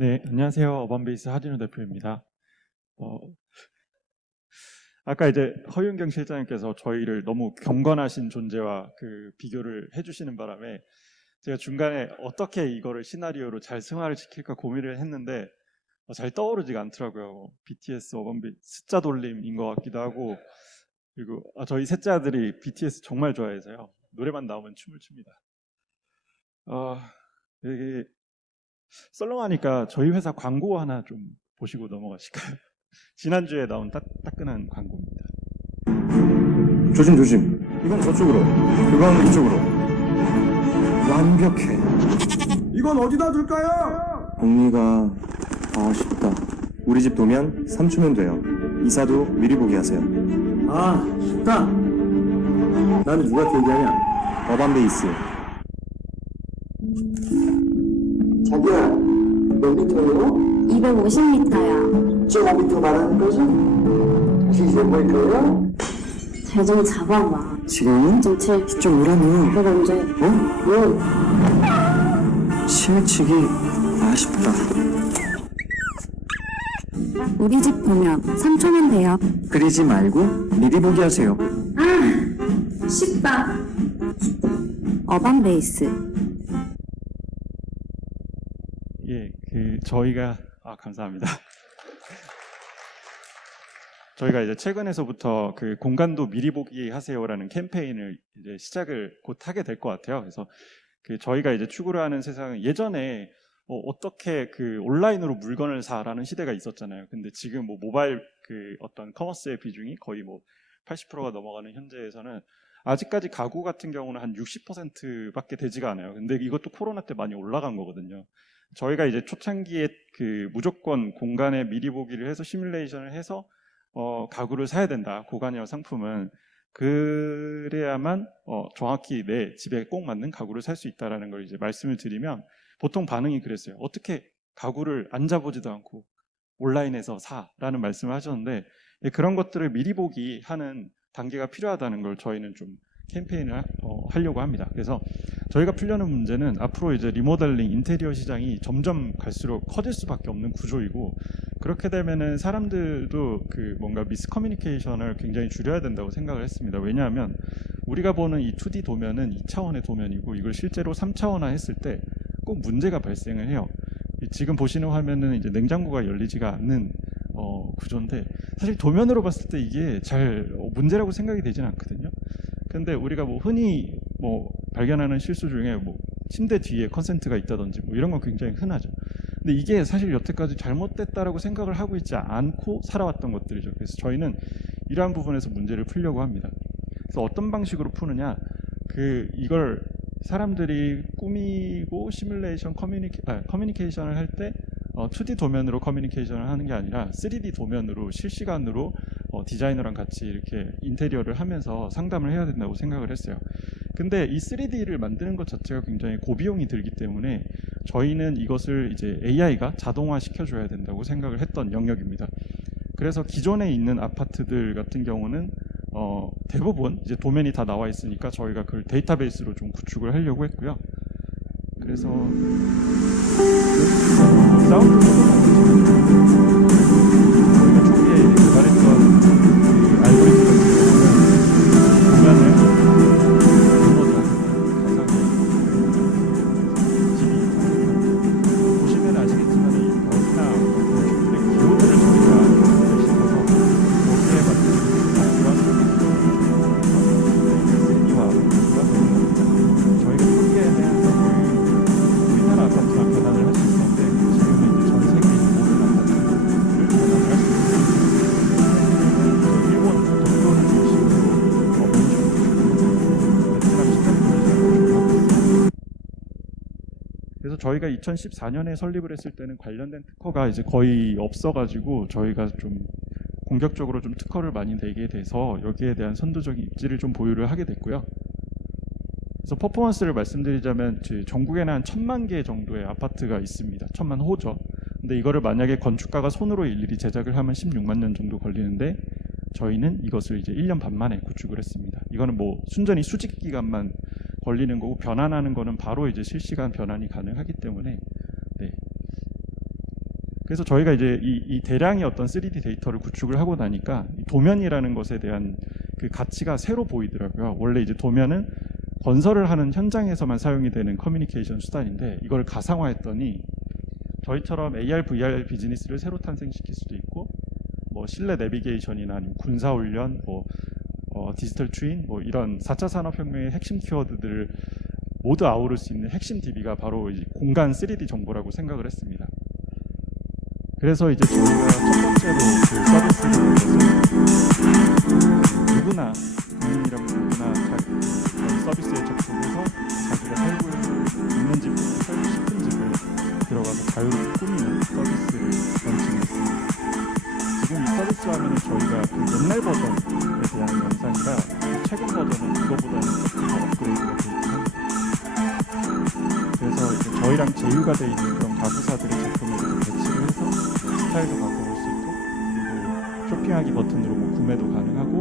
네, 안녕하세요. 어반베이스 하진우 대표입니다. 아까 이제 허윤경 실장님께서 저희를 너무 경건하신 존재와 그 비교를 해주시는 바람에 제가 중간에 어떻게 이거를 시나리오로 잘 승화를 시킬까 고민을 했는데 잘 떠오르지가 않더라고요. BTS 어반베이스 숫자 돌림인 것 같기도 하고, 그리고 저희 셋째 아들이 BTS 정말 좋아해서요. 노래만 나오면 춤을 춥니다. 이게 썰렁하니까 저희 회사 광고 하나 좀 보시고 넘어가실까요? 지난주에 나온 따끈한 광고입니다. 조심 조심. 이건 저쪽으로, 그건 이쪽으로. 완벽해. 이건 어디다 둘까요? 복리가 쉽다. 우리 집 도면 3초면 돼요. 이사도 미리 보기 하세요. 아, 쉽다. 난 누가 얘기하냐? 어반베이스. 자기야, 몇 미터예요? 250m야. 2.5미터 말하는 거지? 다시 재볼 거예요? 잘 좀 잡아봐. 지금 2.7. 10.5라며. 내가 언제? 왜? 치매치기 아쉽다. 우리 집 보면 3초면 돼요. 그리지 말고 미리 보기 하세요. 쉽다. 어반베이스. 예, 저희가 감사합니다. 저희가 이제 최근에서부터 그 공간도 미리 보기 하세요라는 캠페인을 이제 시작을 곧 하게 될 것 같아요. 그래서 저희가 이제 추구를 하는 세상은 예전에 어떻게 온라인으로 물건을 사라는 시대가 있었잖아요. 근데 지금 모바일 어떤 커머스의 비중이 거의 80%가 넘어가는 현재에서는 아직까지 가구 같은 경우는 한 60%밖에 되지가 않아요. 근데 이것도 코로나 때 많이 올라간 거거든요. 저희가 이제 초창기에 무조건 공간에 미리 보기를 해서 시뮬레이션을 해서 가구를 사야 된다. 고관여 상품은 그래야만 정확히 내 집에 꼭 맞는 가구를 살 수 있다라는 걸 이제 말씀을 드리면 보통 반응이 그랬어요. 어떻게 가구를 앉아보지도 않고 온라인에서 사라는 말씀을 하셨는데 그런 것들을 미리 보기 하는 단계가 필요하다는 걸 저희는 좀 캠페인을 하려고 합니다. 그래서 저희가 풀려는 문제는 앞으로 이제 리모델링 인테리어 시장이 점점 갈수록 커질 수밖에 없는 구조이고, 그렇게 되면은 사람들도 뭔가 미스커뮤니케이션을 굉장히 줄여야 된다고 생각을 했습니다. 왜냐하면 우리가 보는 이 2D 도면은 2차원의 도면이고 이걸 실제로 3차원화 했을 때 꼭 문제가 발생을 해요. 지금 보시는 화면은 이제 냉장고가 열리지가 않는 구조인데 사실 도면으로 봤을 때 이게 잘 문제라고 생각이 되진 않거든요. 근데 우리가 흔히 발견하는 실수 중에 침대 뒤에 컨센트가 있다든지 이런 건 굉장히 흔하죠. 근데 이게 사실 여태까지 잘못됐다라고 생각을 하고 있지 않고 살아왔던 것들이죠. 그래서 저희는 이러한 부분에서 문제를 풀려고 합니다. 그래서 어떤 방식으로 푸느냐, 이걸 사람들이 꾸미고 시뮬레이션 커뮤니케이션을 할 때 2D 도면으로 커뮤니케이션을 하는 게 아니라 3D 도면으로 실시간으로 디자이너랑 같이 이렇게 인테리어를 하면서 상담을 해야 된다고 생각을 했어요. 근데 이 3D를 만드는 것 자체가 굉장히 고비용이 들기 때문에 저희는 이것을 이제 AI가 자동화 시켜줘야 된다고 생각을 했던 영역입니다. 그래서 기존에 있는 아파트들 같은 경우는 대부분 이제 도면이 다 나와 있으니까 저희가 그걸 데이터베이스로 좀 구축을 하려고 했고요. 그래서 사운드 저희가 초기에 개발했던 알고리즘 같은 경우는 집이 보시면 아시겠지만 이 벽이나 건축물의 기호들을 저희가 시켜서 거기에 맞는 저희가 초기에 대한 우리나라 아파트만 변환을 할 수 있었는데 지금은 이제 전 세계 모든 아파트를 변환을 할 수 있습니다. 일본 도쿄를 중심으로 베트남 시장을 하고 있습니다. 그래서 저희가 2014년에 설립을 했을 때는 관련된 특허가 이제 거의 없어가지고 저희가 좀 공격적으로 좀 특허를 많이 내게 돼서 여기에 대한 선도적인 입지를 좀 보유를 하게 됐고요. 그래서 퍼포먼스를 말씀드리자면 전국에는 한 1000만 개 정도의 아파트가 있습니다. 1000만 호죠. 근데 이거를 만약에 건축가가 손으로 일일이 제작을 하면 16만 년 정도 걸리는데 저희는 이것을 이제 1년 반 만에 구축을 했습니다. 이거는 순전히 수직 기간만 걸리는 거고 변환하는 거는 바로 이제 실시간 변환이 가능하기 때문에 그래서 저희가 이제 이 대량의 어떤 3D 데이터를 구축을 하고 나니까 이 도면이라는 것에 대한 그 가치가 새로 보이더라고요. 원래 이제 도면은 건설을 하는 현장에서만 사용이 되는 커뮤니케이션 수단인데 이걸 가상화했더니 저희처럼 AR, VR 비즈니스를 새로 탄생시킬 수도 있고 뭐 실내 내비게이션이나 아니면 군사 훈련, 뭐 디지털 트윈, 뭐 이런 4차 산업혁명의 핵심 키워드들을 모두 아우를 수 있는 핵심 DB가 바로 이 공간 3D 정보라고 생각을 했습니다. 그래서 이제 저희가 첫 번째로 그 서비스를 내서 누구나 국민이라고 누구나 자기 서비스에 접근해서 자기가 살고 있는 집, 살고 싶은 집을 들어가서 자유롭게 꾸미는 서비스를 런칭했습니다. 지금 이 서비스 화면은 저희가 그 옛날 버전에 대한 영상이라 최근 버전은 이거보다는 조금 더 업그레이드가 되어 있긴 합니다. 그래서 이제 저희랑 제휴가 되어 있는 그런 가구사들의 제품을 이렇게 배치를 해서 스타일도 바꿔볼 수 있고 그리고 쇼핑하기 버튼으로 뭐 구매도 가능하고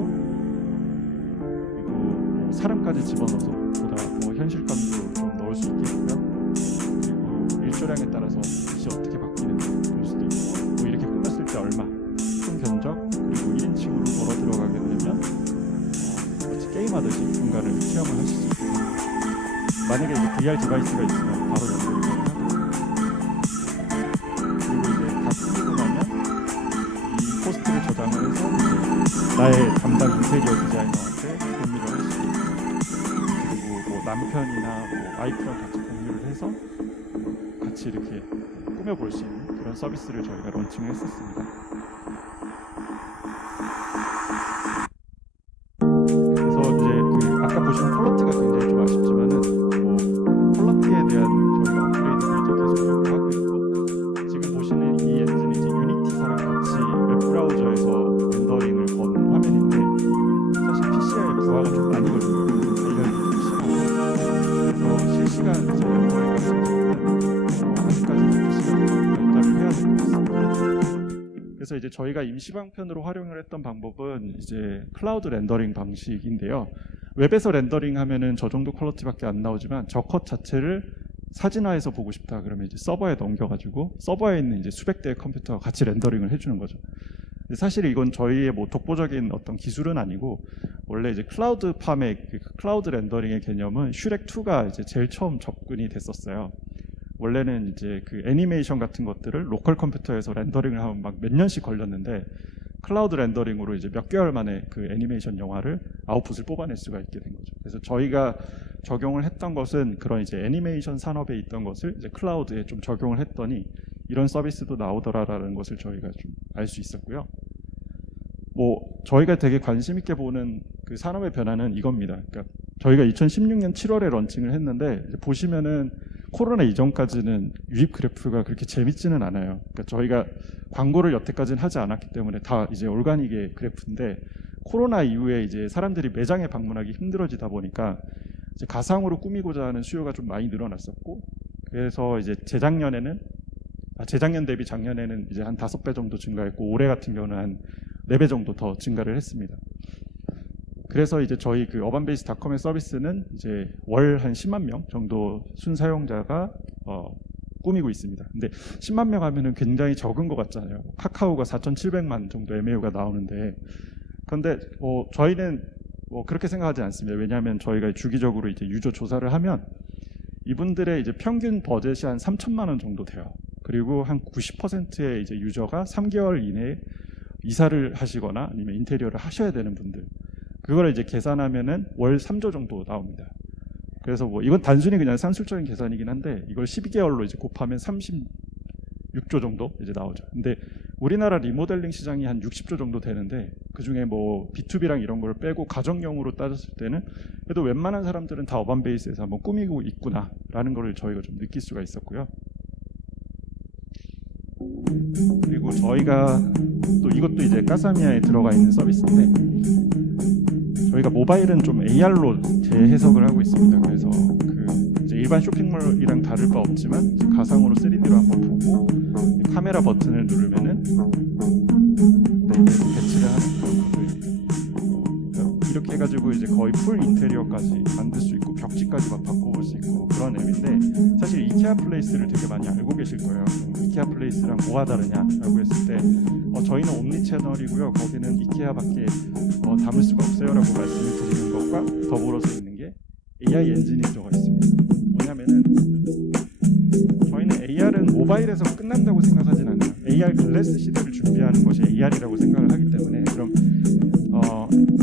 그리고 뭐 사람까지 집어넣어서 보다 뭐 현실감도 좀 넣을 수 있겠고요. 그리고 일조량에 따라서 빛이 어떻게 바뀌는지 볼 수도 있고 뭐 이렇게 꾸몄을 때 얼마 총 견적 그리고 1인칭으로 걸어 들어가게 되면 마치 게임하듯이 공간을 체험을 하실 수 있습니다. 만약에 이제 VR 디바이스가 있으면 바로 연결이 가능하고 그리고 이제 다 꾸미고 나면 이 포스트를 저장을 해서 이제 나의 담당 인테리어 디자이너한테 공유를 할 수 있고 그리고 뭐 남편이나 뭐 와이프랑 같이 공유를 해서 같이 이렇게 꾸며볼 수 있는 그런 서비스를 저희가 런칭을 했었습니다. 그래서 이제 그 아까 보신 퀄러티가 굉장히 좀 아쉽지만은 퀄러티에 대한 저희가 업그레이드를 이제 계속적으로 하고 있고 지금 보시는 이 엔진은 이제 유니티사랑 같이 웹브라우저에서 렌더링을 건 화면인데 사실 PCI에 부하가 좀 많이 걸려요. 관련이 심하고 그래서 실시간 이제 렌더링 같은 경우는 아직까지는 PC가 연달을 해야 될 것 같습니다. 그래서 이제 저희가 임시방편으로 활용을 했던 방법은 이제 클라우드 렌더링 방식인데요. 웹에서 렌더링 하면은 저 정도 퀄러티밖에 안 나오지만 저 컷 자체를 사진화해서 보고 싶다 그러면 이제 서버에 넘겨가지고 서버에 있는 이제 수백 대의 컴퓨터가 같이 렌더링을 해주는 거죠. 사실 이건 저희의 뭐 독보적인 어떤 기술은 아니고 원래 이제 클라우드 팜의 그 클라우드 렌더링의 개념은 슈렉2가 이제 제일 처음 접근이 됐었어요. 원래는 이제 그 애니메이션 같은 것들을 로컬 컴퓨터에서 렌더링을 하면 막 몇 년씩 걸렸는데 클라우드 렌더링으로 이제 몇 개월 만에 그 애니메이션 영화를 아웃풋을 뽑아낼 수가 있게 된 거죠. 그래서 저희가 적용을 했던 것은 그런 이제 애니메이션 산업에 있던 것을 이제 클라우드에 좀 적용을 했더니 이런 서비스도 나오더라라는 것을 저희가 좀 알 수 있었고요. 뭐 저희가 되게 관심 있게 보는 그 산업의 변화는 이겁니다. 그러니까 저희가 2016년 7월에 런칭을 했는데 보시면은 코로나 이전까지는 유입 그래프가 그렇게 재밌지는 않아요. 그러니까 저희가 광고를 여태까지는 하지 않았기 때문에 다 이제 올가닉의 그래프인데 코로나 이후에 이제 사람들이 매장에 방문하기 힘들어지다 보니까 이제 가상으로 꾸미고자 하는 수요가 좀 많이 늘어났었고 그래서 이제 재작년 대비 작년에는 이제 한 5배 정도 증가했고 올해 같은 경우는 한 4배 정도 더 증가를 했습니다. 그래서 이제 저희 그 어반베이스닷컴의 서비스는 이제 월 한 10만 명 정도 순사용자가 꾸미고 있습니다. 근데 10만 명 하면은 굉장히 적은 것 같잖아요. 카카오가 4,700만 정도 MAU가 나오는데, 그런데 저희는 그렇게 생각하지 않습니다. 왜냐하면 저희가 주기적으로 이제 유저 조사를 하면 이분들의 이제 평균 버젯이 한 3천만 원 정도 돼요. 그리고 한 90%의 이제 유저가 3개월 이내에 이사를 하시거나 아니면 인테리어를 하셔야 되는 분들. 그걸 이제 계산하면은 월 3조 정도 나옵니다. 그래서 뭐 이건 단순히 그냥 산술적인 계산이긴 한데 이걸 12개월로 이제 곱하면 36조 정도 이제 나오죠. 근데 우리나라 리모델링 시장이 한 60조 정도 되는데 그 중에 뭐 B2B랑 이런 걸 빼고 가정용으로 따졌을 때는 그래도 웬만한 사람들은 다 어반베이스에서 한번 꾸미고 있구나라는 걸 저희가 좀 느낄 수가 있었고요. 그리고 저희가 또 이것도 이제 까사미아에 들어가 있는 서비스인데 저희가 모바일은 좀 AR로 재해석을 하고 있습니다. 그래서 그 이제 일반 쇼핑몰이랑 다를 바 없지만 이제 가상으로 3D로 한번 보고 카메라 버튼을 누르면은 배치를 하는 그런 것들 이렇게 해가지고 이제 거의 풀 인테리어까지 만들 수 있고 벽지까지 막 바꿔볼 수 있고 그런 앱인데, 사실 이케아 플레이스를 되게 많이 알고 계실 거예요. 이케아 플레이스랑 뭐가 다르냐라고 했을 때 저희는 옴니 채널이고요. 거기는 이케아밖에 담을 수가 없어요라고 말씀을 드리는 것과 더불어서 있는 게 AI 엔진이 들어가 있습니다. 뭐냐면은 저희는 AR은 모바일에서 끝난다고 생각하진 않아요. AR 글래스 시대를 준비하는 것이 AR이라고 생각을 하기 때문에, 그럼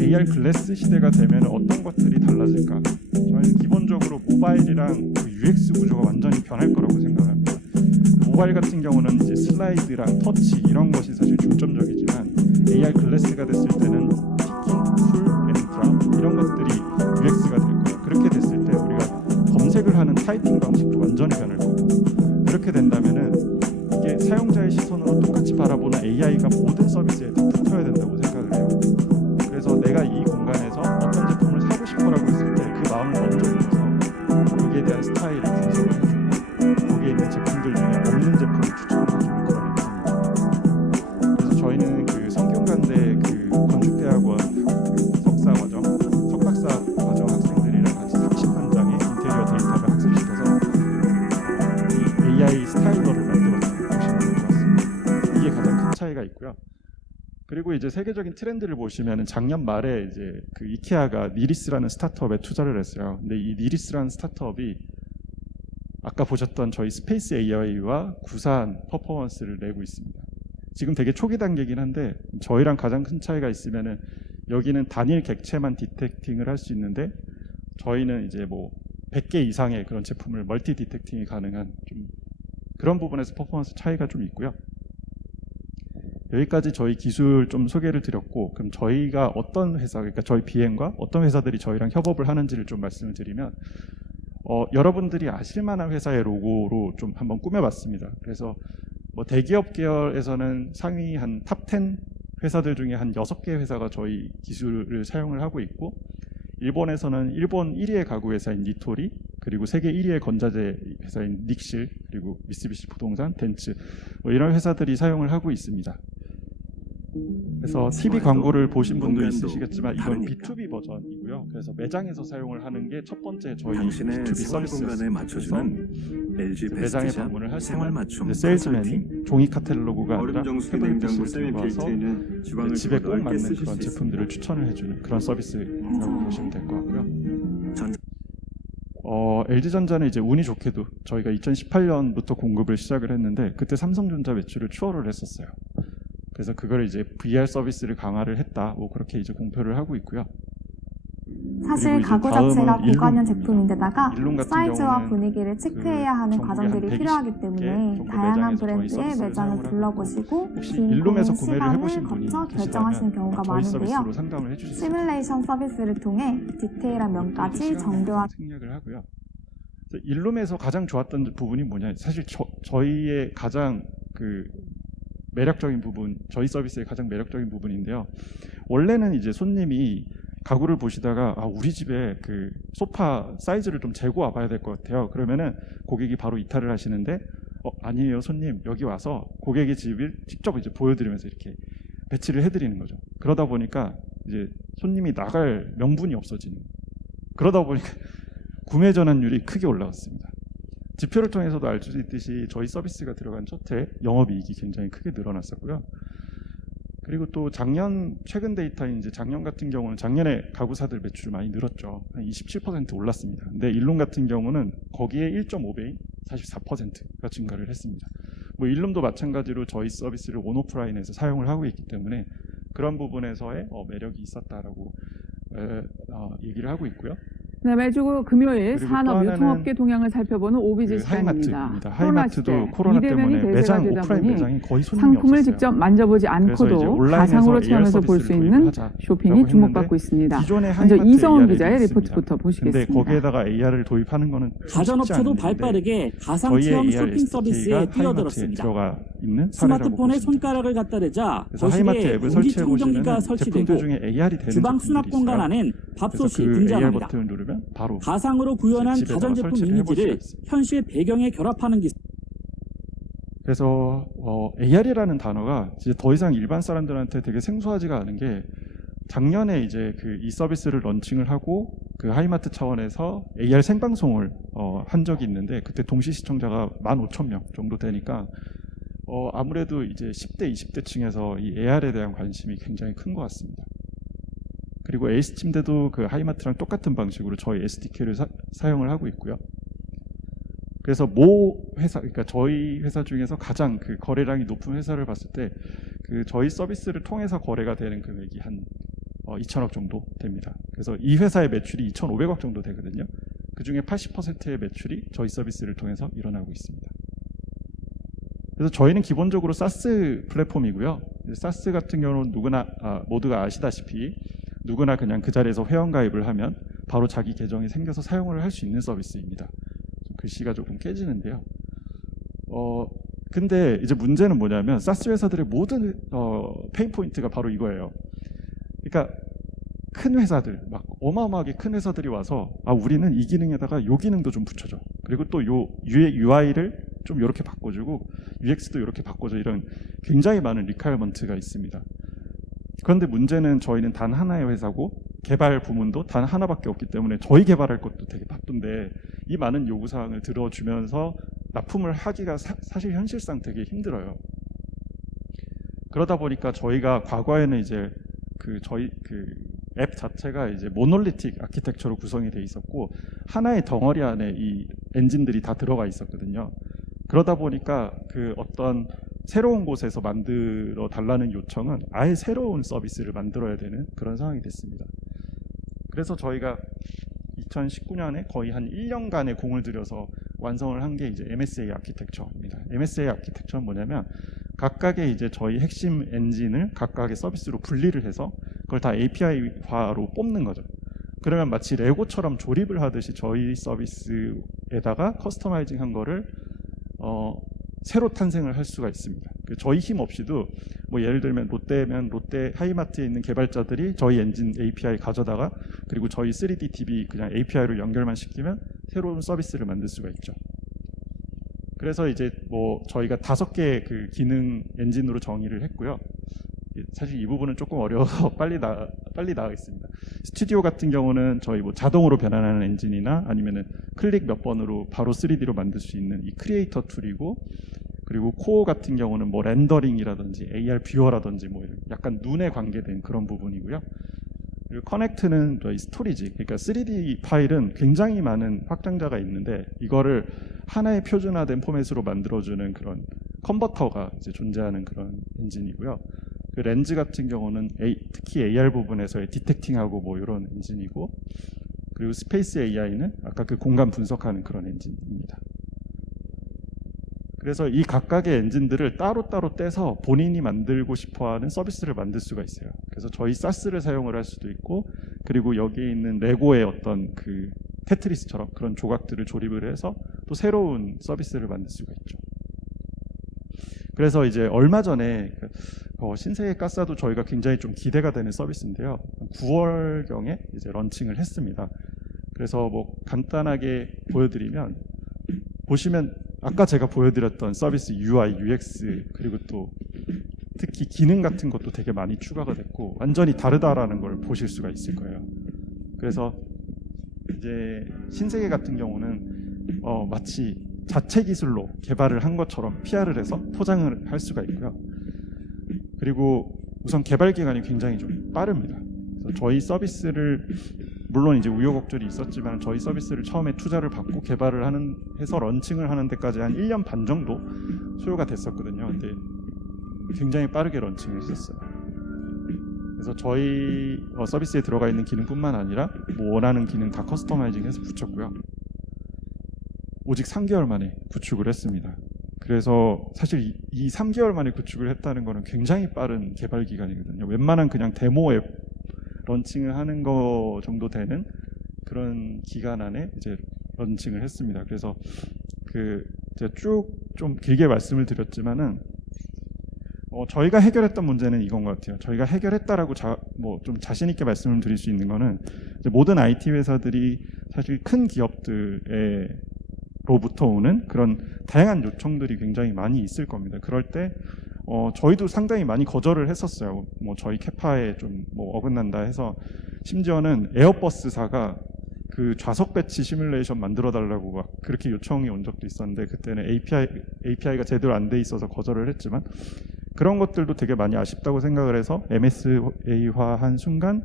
AR 글래스 시대가 되면 어떤 것들이 달라질까? 저희는 기본적으로 모바일이랑 그 UX 구조가 완전히 변할 거라고 생각합니다. 모바일 같은 경우는 이제 슬라이드랑 터치 이런 것이 사실 중점적이지만, AR 글래스가 됐을 때는 피킹, 풀, 앤 드랍 이런 것들이 UX가 될 거예요. 그렇게 됐을 때 우리가 검색을 하는 타이핑 방식도 완전히 변할 거고, 그렇게 된다면은 이게 사용자의 시선으로 똑같이 바라보는 AI가 모든 서비스에 다 붙어야 된다고 생각을 해요. 그래서 내가 이 공간에서 어떤 제품을 사고 싶어라고 했을 때 그 마음을 먼저 읽어서 거기에 대한 스타일을 분석을 해주고 거기에 있는 제품들 중에 없는 제품을 추천해주는 그런 앱입니다. 그래서 저희는 그 성균관대 그 건축대학원 그 석사 과정, 석박사 과정 학생들이랑 같이 30만 장의 인테리어 데이터를 학습시켜서 이 AI 스타일러를 만들었다고 보시면 될 것 같습니다. 이게 가장 큰 차이가 있고요. 그리고 이제 세계적인 트렌드를 보시면 작년 말에 이제 그 이케아가 니리스라는 스타트업에 투자를 했어요. 근데 이 니리스라는 스타트업이 아까 보셨던 저희 스페이스 AI와 구사한 퍼포먼스를 내고 있습니다. 지금 되게 초기 단계긴 한데 저희랑 가장 큰 차이가 있으면은 여기는 단일 객체만 디텍팅을 할 수 있는데 저희는 이제 뭐 100개 이상의 그런 제품을 멀티 디텍팅이 가능한 좀 그런 부분에서 퍼포먼스 차이가 좀 있고요. 여기까지 저희 기술 좀 소개를 드렸고, 그럼 저희가 어떤 회사, 그러니까 저희 BM과 어떤 회사들이 저희랑 협업을 하는지를 좀 말씀을 드리면, 여러분들이 아실 만한 회사의 로고로 좀 한번 꾸며봤습니다. 그래서 뭐 대기업 계열에서는 상위 한 탑 10 회사들 중에 한 6개 회사가 저희 기술을 사용을 하고 있고, 일본에서는 일본 1위의 가구 회사인 니토리, 그리고 세계 1위의 건자재 회사인 닉실, 그리고 미쓰비시 부동산, 덴츠 뭐 이런 회사들이 사용을 하고 있습니다. 그래서 TV 광고를 보신 분도 있으시겠지만 이건 B2B 버전이고요. 그래서 매장에서 사용을 하는 게 첫 번째 저희 당신의 B2B 생활 공간에 서비스였습니다. 맞춰주는 LG 매장에 베스트샵 방문을 생활 하시면 맞춤 세일즈맨이 컨설팅. 종이 카탈로그가 아니라 얼음 정수기 태블릿 냉장고 PC 를 들고 와서 세미필트에는 주방을 집에 더 꼭 넓게 맞는 쓰실 그런 수 제품들을 있습니다. 추천을 해주는 그런 서비스라고 보시면 될 것 같고요. 전 LG전자는 이제 운이 좋게도 저희가 2018년부터 공급을 시작을 했는데 그때 삼성전자 매출을 추월을 했었어요. 그래서 그걸 이제 VR 서비스를 강화를 했다, 뭐 그렇게 이제 공표를 하고 있고요. 사실 그리고 이제 가구 다음은 자체가 고가년 일룸입니다. 제품인데다가 일룸 같은 사이즈와 경우는 분위기를 체크해야 하는 전국에 한 과정들이 120 필요하기 개 때문에 정도 다양한 매장에서 저희 브랜드의 서비스를 매장을 사용을 하고 둘러보시고 혹시 긴 일룸에서 고민 구매를 시간을 해보신 분이 거쳐 계시다면 결정하시는 경우가 저희 서비스로 많은데요. 상담을 해주실 수 시뮬레이션 서비스를 통해 디테일한 면까지 정교하게 생략을 하고요. 그래서 일룸에서 가장 좋았던 부분이 뭐냐? 사실 저희의 가장 그 매력적인 부분, 저희 서비스의 가장 매력적인 부분인데요. 원래는 이제 손님이 가구를 보시다가 우리 집에 그 소파 사이즈를 좀 재고 와봐야 될 것 같아요. 그러면은 고객이 바로 이탈을 하시는데 아니에요 손님, 여기 와서 고객의 집을 직접 이제 보여드리면서 이렇게 배치를 해드리는 거죠. 그러다 보니까 이제 손님이 나갈 명분이 없어지는. 그러다 보니까 구매 전환율이 크게 올라갔습니다. 지표를 통해서도 알 수 있듯이 저희 서비스가 들어간 첫 해 영업이익이 굉장히 크게 늘어났었고요. 그리고 또 최근 데이터인 이제 작년 같은 경우는 작년에 가구사들 매출이 많이 늘었죠. 한 27% 올랐습니다. 근데 일룸 같은 경우는 거기에 1.5배인 44%가 증가를 했습니다. 뭐 일룸도 마찬가지로 저희 서비스를 온오프라인에서 사용을 하고 있기 때문에 그런 부분에서의 매력이 있었다라고 얘기를 하고 있고요. 네, 매주 금요일 그리고 산업 또 유통업계 동향을 살펴보는 오비지 그 시간입니다. 하이마트입니다. 코로나 하이마트도 시대 코로나 비대면이 때문에 대세가 매장 되다 오프라인 보니 매장이 거의 손님이 상품을 없었어요. 직접 만져보지 그래서 이제 않고도 온라인에서 가상으로 AR 체험해서 볼 수 서비스를 있는 도입하자라고 쇼핑이 했는데 주목받고 있습니다. 기존의 먼저 하이마트 이성훈 AR 앱이 기자의 있습니다. 리포트부터 근데 보시겠습니다. 거기에다가 AR을 도입하는 거는 가전업체도 발빠르게 가상 저희의 체험 AR 쇼핑 서비스에 SDK가 하이마트에 뛰어들었습니다. 들어가 있는 사례라고 스마트폰에 보시면 손가락을 갖다 대자 그래서 하이마트 거실에 앱을 설치해 공기청정기가 보시면 설치되고 제품들 중에 AR이 되는 주방 제품들이 수납 공간 있어요. 안엔 그래서 밥솥이 그 AR 등장합니다. 버튼을 누르면 바로 가상으로 구현한 집에다가 가전제품 설치를 해볼 수가 이미지를 있습니다. 현실 배경에 결합하는 기술. 그래서 AR이라는 단어가 이제 더 이상 일반 사람들한테 되게 생소하지가 않은 게 작년에 이제 그 이 서비스를 런칭을 하고 그 하이마트 차원에서 AR 생방송을 한 적이 있는데 그때 동시 시청자가 15,000명 정도 되니까 아무래도 이제 10대, 20대 층에서 이 AR에 대한 관심이 굉장히 큰 것 같습니다. 그리고 에이스 침대도 그 하이마트랑 똑같은 방식으로 저희 SDK를 사용을 하고 있고요. 그래서 모 회사, 그러니까 저희 회사 중에서 가장 그 거래량이 높은 회사를 봤을 때 그 저희 서비스를 통해서 거래가 되는 금액이 한 2천억 정도 됩니다. 그래서 이 회사의 매출이 2,500억 정도 되거든요. 그 중에 80%의 매출이 저희 서비스를 통해서 일어나고 있습니다. 그래서 저희는 기본적으로 SaaS 플랫폼이고요. SaaS 같은 경우는 모두가 아시다시피 누구나 그냥 그 자리에서 회원가입을 하면 바로 자기 계정이 생겨서 사용을 할 수 있는 서비스입니다. 글씨가 조금 깨지는데요. 근데 이제 문제는 뭐냐면 SaaS 회사들의 모든 페인 포인트가 바로 이거예요. 그러니까 큰 회사들, 막 어마어마하게 큰 회사들이 와서 우리는 이 기능에다가 요 기능도 좀 붙여줘. 그리고 또 요 UI를 좀 이렇게 바꿔주고 UX도 이렇게 바꿔줘. 이런 굉장히 많은 리퀘어먼트가 있습니다. 그런데 문제는 저희는 단 하나의 회사고 개발 부문도 단 하나밖에 없기 때문에 저희 개발할 것도 되게 바쁜데 이 많은 요구사항을 들어주면서 납품을 하기가 사실 현실상 되게 힘들어요. 그러다 보니까 저희가 과거에는 이제 저희 앱 자체가 이제 모놀리틱 아키텍처로 구성이 돼 있었고 하나의 덩어리 안에 이 엔진들이 다 들어가 있었거든요. 그러다 보니까 그 어떤 새로운 곳에서 만들어 달라는 요청은 아예 새로운 서비스를 만들어야 되는 그런 상황이 됐습니다. 그래서 저희가 2019년에 거의 한 1년간의 공을 들여서 완성을 한 게 이제 MSA 아키텍처입니다. MSA 아키텍처는 뭐냐면 각각의 이제 저희 핵심 엔진을 각각의 서비스로 분리를 해서 그걸 다 API화로 뽑는 거죠. 그러면 마치 레고처럼 조립을 하듯이 저희 서비스에다가 커스터마이징한 거를 새로 탄생을 할 수가 있습니다. 저희 힘 없이도 뭐 예를 들면 롯데면 롯데 하이마트에 있는 개발자들이 저희 엔진 API 가져다가 그리고 저희 3D TV 그냥 API로 연결만 시키면 새로운 서비스를 만들 수가 있죠. 그래서 이제 뭐 저희가 5개의 그 기능 엔진으로 정의를 했고요. 사실 이 부분은 조금 어려워서 빨리 나가겠습니다. 스튜디오 같은 경우는 저희 뭐 자동으로 변환하는 엔진이나 아니면은 클릭 몇 번으로 바로 3D로 만들 수 있는 이 크리에이터 툴이고, 그리고 코어 같은 경우는 뭐 렌더링이라든지 AR 뷰어라든지 뭐 이런 약간 눈에 관계된 그런 부분이고요. 그리고 커넥트는 저희 스토리지, 그러니까 3D 파일은 굉장히 많은 확장자가 있는데 이거를 하나의 표준화된 포맷으로 만들어주는 그런 컨버터가 이제 존재하는 그런 엔진이고요. 그 렌즈 같은 경우는 특히 AR 부분에서의 디텍팅하고 뭐 이런 엔진이고, 그리고 스페이스 AI는 아까 그 공간 분석하는 그런 엔진입니다. 그래서 이 각각의 엔진들을 따로따로 떼서 본인이 만들고 싶어하는 서비스를 만들 수가 있어요. 그래서 저희 SaaS를 사용을 할 수도 있고, 그리고 여기에 있는 레고의 어떤 그 테트리스처럼 그런 조각들을 조립을 해서 또 새로운 서비스를 만들 수가 있죠. 그래서 이제 얼마 전에 신세계 가스도 저희가 굉장히 좀 기대가 되는 서비스인데요. 9월경에 이제 런칭을 했습니다. 그래서 뭐 간단하게 보여드리면, 보시면 아까 제가 보여드렸던 서비스 UI, UX, 그리고 또 특히 기능 같은 것도 되게 많이 추가가 됐고 완전히 다르다라는 걸 보실 수가 있을 거예요. 그래서 이제 신세계 같은 경우는 마치 자체 기술로 개발을 한 것처럼 PR을 해서 포장을 할 수가 있고요. 그리고 우선 개발 기간이 굉장히 좀 빠릅니다. 그래서 저희 서비스를 물론 이제 우여곡절이 있었지만 저희 서비스를 처음에 투자를 받고 개발을 해서 런칭을 하는 데까지 한 1년 반 정도 소요가 됐었거든요. 근데 굉장히 빠르게 런칭을 했었어요. 그래서 저희 서비스에 들어가 있는 기능뿐만 아니라 뭐 원하는 기능 다 커스터마이징해서 붙였고요. 오직 3개월 만에 구축을 했습니다. 그래서 사실 이 3개월 만에 구축을 했다는 거는 굉장히 빠른 개발 기간이거든요. 웬만한 그냥 데모 앱 런칭을 하는 거 정도 되는 그런 기간 안에 이제 런칭을 했습니다. 그래서 제가 쭉 좀 길게 말씀을 드렸지만은 저희가 해결했던 문제는 이건 것 같아요. 저희가 해결했다라고 뭐 좀 자신 있게 말씀을 드릴 수 있는 거는 이제 모든 IT 회사들이 사실 큰 기업들로부터 오는 그런 다양한 요청들이 굉장히 많이 있을 겁니다. 그럴 때 저희도 상당히 많이 거절을 했었어요. 뭐 저희 캐파에 좀 뭐 어긋난다 해서 심지어는 에어버스사가 그 좌석 배치 시뮬레이션 만들어 달라고 막 그렇게 요청이 온 적도 있었는데 그때는 API가 제대로 안 돼 있어서 거절을 했지만 그런 것들도 되게 많이 아쉽다고 생각을 해서 MSA화한 순간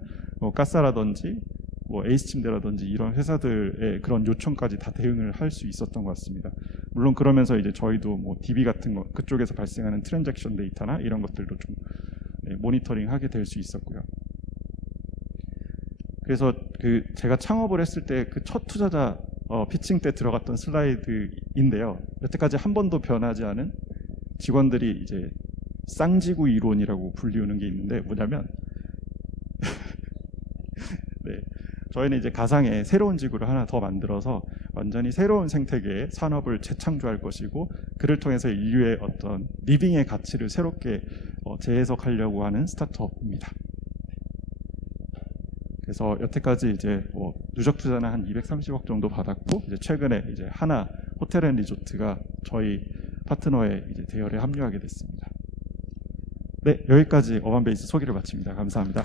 까사라든지 뭐 에이스침대라든지 이런 회사들의 그런 요청까지 다 대응을 할 수 있었던 것 같습니다. 물론 그러면서 이제 저희도 뭐 DB 같은 거 그쪽에서 발생하는 트랜잭션 데이터나 이런 것들도 좀 모니터링하게 될 수 있었고요. 그래서 그 제가 창업을 했을 때 그 첫 투자자 피칭 때 들어갔던 슬라이드인데요. 여태까지 한 번도 변하지 않은 직원들이 이제 쌍지구 이론이라고 불리우는 게 있는데 뭐냐면 네, 저희는 이제 가상의 새로운 지구를 하나 더 만들어서 완전히 새로운 생태계의 산업을 재창조할 것이고 그를 통해서 인류의 어떤 리빙의 가치를 새롭게 재해석하려고 하는 스타트업입니다. 그래서 여태까지 이제 누적 투자는 한 230억 정도 받았고 이제 최근에 이제 하나 호텔앤리조트가 저희 파트너의 이제 대열에 합류하게 됐습니다. 네, 여기까지 어반베이스 소개를 마칩니다. 감사합니다.